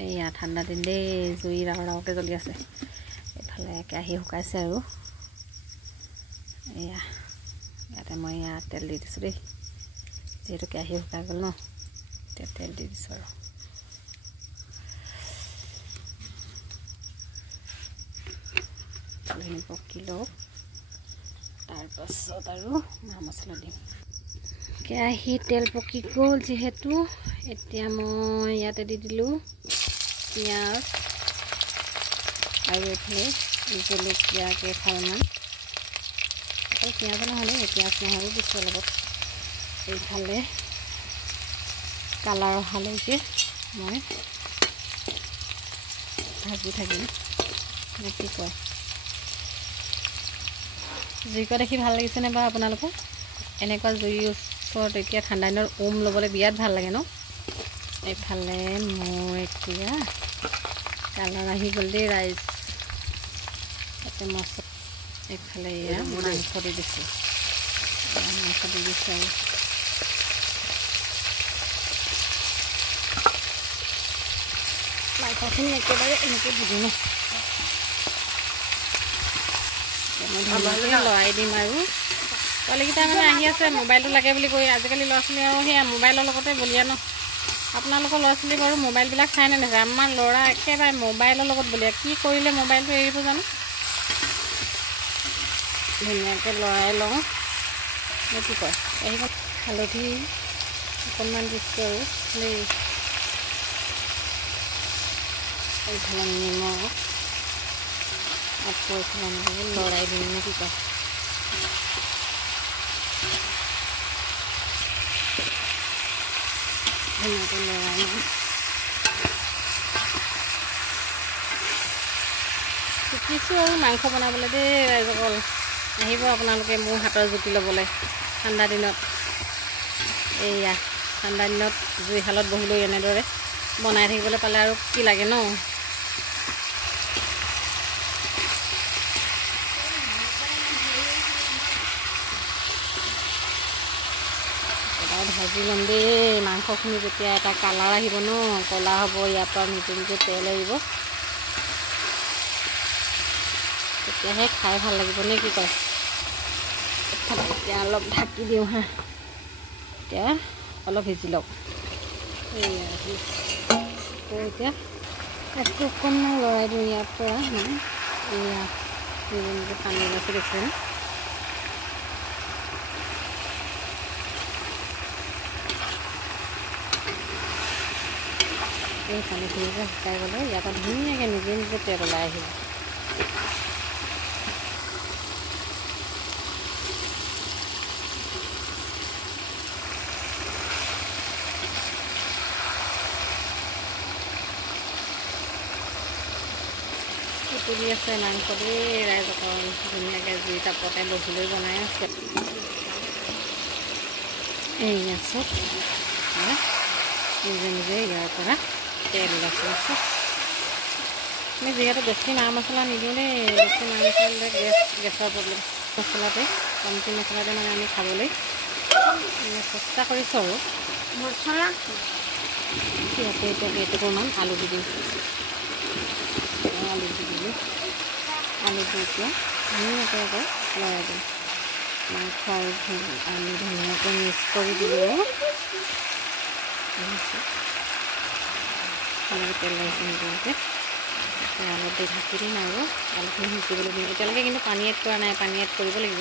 এইয়া ঠাণ্ডা দিন দেই, জুই ৰাও ৰাওকৈ জ্বলি আছে। এইফালে কেৰাহী শুকাইছে আৰু এয়া ইয়াতে মই ইয়াত তেল দি দিছোঁ দেই, যিহেতু কেৰাহী শুকাই গ'ল ন, এতিয়া তেল দি দিছোঁ আৰু তেলখিনি পকি লওক, তাৰপাছত আৰু মা মছলা দিম। কেৰাহী তেল পকি গ'ল যিহেতু, এতিয়া মই ইয়াতে দি দিলোঁ পিঁয়াজ আৰু এইফালে জলকীয়া কেইফালমান, অকল পিঁয়াজ নহ'লে পিঁয়াজ নহৰু দিছোঁ লগত। এইফালে কালাৰ অহালৈকে মই ভাজি থাকিম, কি কয় জুই কৰা দেখি ভাল লাগিছেনে বাৰু আপোনালোকৰ? এনেকুৱা জুইৰ ওচৰত এতিয়া ঠাণ্ডা দিনত ল'বলৈ বিৰাট ভাল লাগে ন। এইফালে মোৰ এতিয়া কালাৰ আহি গ'ল দেই ৰাইজ, তাতে মছলা। এইফালে এয়া মাংস দি দিছোঁ, মাংস দি দিছোঁ আৰু মাংসখিনি একেবাৰে এনেকৈ দি দিম, লৰাই দিম। আৰু পোৱালিকেইটা মানে আহি আছে, মোবাইলটো লাগে বুলি কৈ। আজিকালি ল'ৰা ছোৱালী আৰু সেয়া মোবাইলৰ লগতে বলিয়া ন। আপোনালোকৰ ল'ৰা ছোৱালী বাৰু মোবাইলবিলাক চাই নে নাচায়? আমাৰ ল'ৰা একেবাৰে মোবাইলৰ লগত বলিয়া, কি কৰিলে মোবাইলটো এৰিব জানো। ধুনীয়াকৈ লৰাই লওঁ, কি কয় আহিব। হালধি অকণমান দিছোঁ আৰু দেই, এইফালে নিমখ, আকৌ এইফালে লৰাই দিম নে কি কয়। ধুনীয়াকৈ লৰাই দিম। শিকিছোঁ আৰু মাংস বনাবলৈ দেই ৰাইজসকল, আহিব আপোনালোকে মোৰ হাতৰ জুতি ল'বলৈ ঠাণ্ডা দিনত। এইয়া ঠাণ্ডা দিনত জুইশালত বহি লৈ এনেদৰে বনাই থাকিবলৈ পালে আৰু কি লাগে ন। ভাজি ল'ম দেই মাংসখিনি, যেতিয়া এটা কালাৰ আহিব ন, ক'লা হ'ব, ইয়াৰ পৰা নতুনকৈ তেল আহিব, তেতিয়াহে খাই ভাল লাগিব নে কি কয়। এতিয়া অলপ ঢাকি দিওঁ হা, এতিয়া অলপ সিজি লওক। এয়া এতিয়া আকৌ অকণমান লৰাই দিওঁ ইয়াৰ পৰা, মানে এয়া নিজে পানী ওলাইছে দেখিছেনে। এই পানীখিনি যে শুকাই গ'লে ইয়াৰ পৰা ধুনীয়াকৈ নিজে নিজে তেল ওলাই আহিব। উতলি আছে মাংস দেই ৰাইজসকল, ধুনীয়াকৈ জুই তাপতে বহি লৈ বনাই আছে। এইয়া চব নিজে নিজে ইয়াৰ পৰা তেল ওলাইছে। আমি যিহেতু বেছি মা মছলা নিদিওঁ দেই, বেছি মা মছলা দিলে গেছৰ প্ৰব্লেম। মছলাতে কমটি মছলাতে মানে আমি খাবলৈ চেষ্টা কৰিছোঁ আৰু মছলা। ইয়াতে এতিয়া কেইটুকুৰমান আলু দি দিম, আলু দি দিলোঁ, আলুটো এতিয়া ধুনীয়াকৈ আকৌ লৰাই দিম। মাংস আৰু আলু ধুনীয়াকৈ মিক্স কৰি দিলোঁ, অলপ তেল লাগিছে নতুনকৈ। অলপ দি ঢাকি দিম আৰু আলুখিনি সিজিবলৈ দিম। এতিয়ালৈকে কিন্তু পানী এড কৰা নাই, পানী এড কৰিব লাগিব।